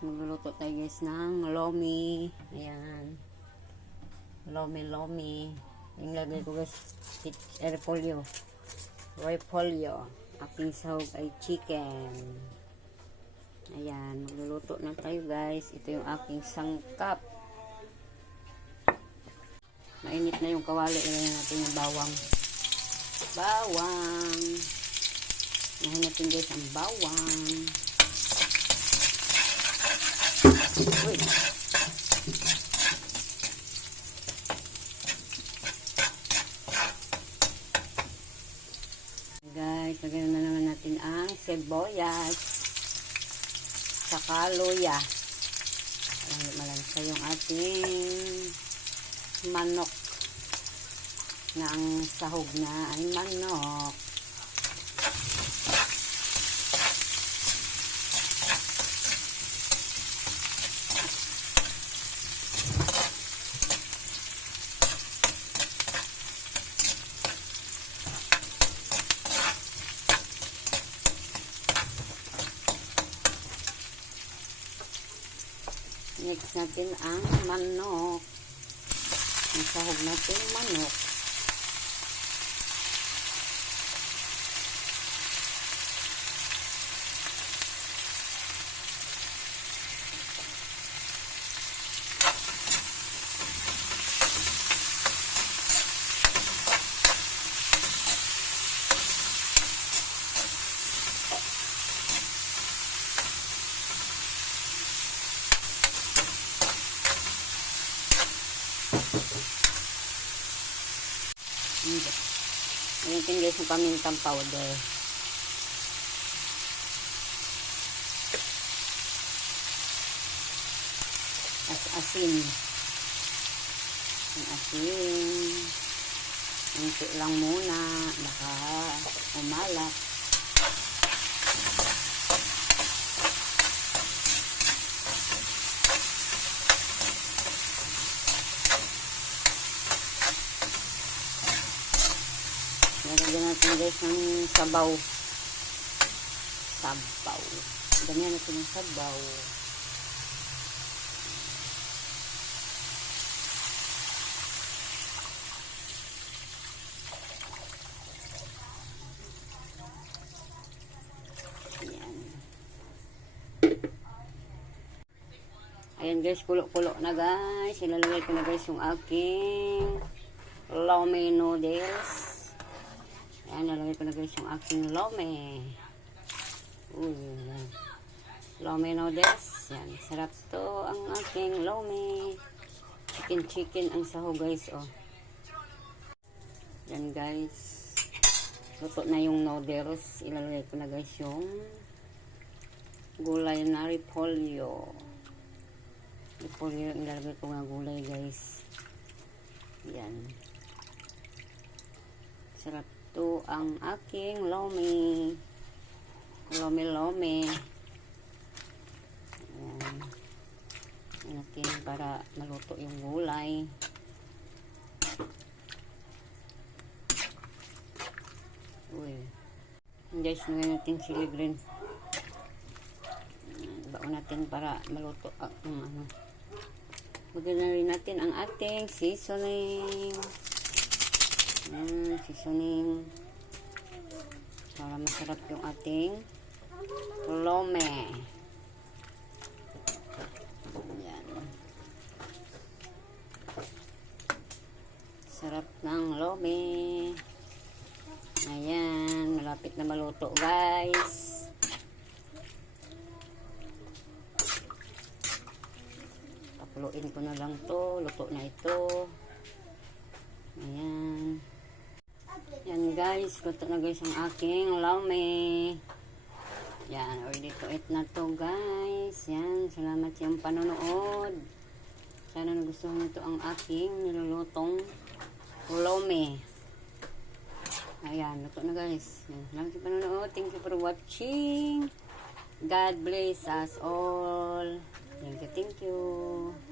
magluluto tayo guys ng lomi. Ayan. Lomi. Yung lagay ko guys, repolyo. Aking sahog ay chicken. Ayan, magluluto na tayo guys. Ito yung aking sangkap. Mainit na yung kawali. Ilagay natin yung bawang. Nahin natin guys ang bawang. Uy. Guys, lagyan na naman natin ang sibuyas. Saka luya. Malansa yung ating manok. Na ang sahog na ay manok. Mix natin ang manok. Ang sahog natin manok. Ayan din guys yung pamintang powder. Asin. Yung asin. Unti lang muna. Baka umalap. Lagyan natin guys ng sabaw. Ganyan natin ng sabaw. Ayan guys, kulo-kulo na guys. Ilalagay ko na guys yung aking lomi noodles. Ayan, nalagay ko na guys yung aking lomi. Lomi noodles. Yan, sarap to ang aking lomi. Chicken ang sahog guys, oh. Yan guys. Luto na yung noodles. Ilalagay ko na guys yung gulay na repolyo. Ilalagay ko nga gulay guys. Yan. Sarap to ang aking lomi. Lomi. Ayan. Natin para maluto yung gulay. Guys, ngayon natin chili green. Baon natin para maluto Lagyan na rin natin ang ating seasoning. Seasoning para masarap yung ating lomi. Yan. Sarap ng lomi. Ayan, malapit na maluto guys. Pakuluin ko na lang to. Luto na ito. Ayan. Yan guys, luto na guys ang aking lomi. Yan, ready to eat na to guys. Yan, salamat sa iyong panonood. Sana nagustuhan nyo ito ang aking nilulutong lomi. Ayan, luto na guys. Yan, salamat sa panonood. Thank you for watching. God bless us all. Thank you.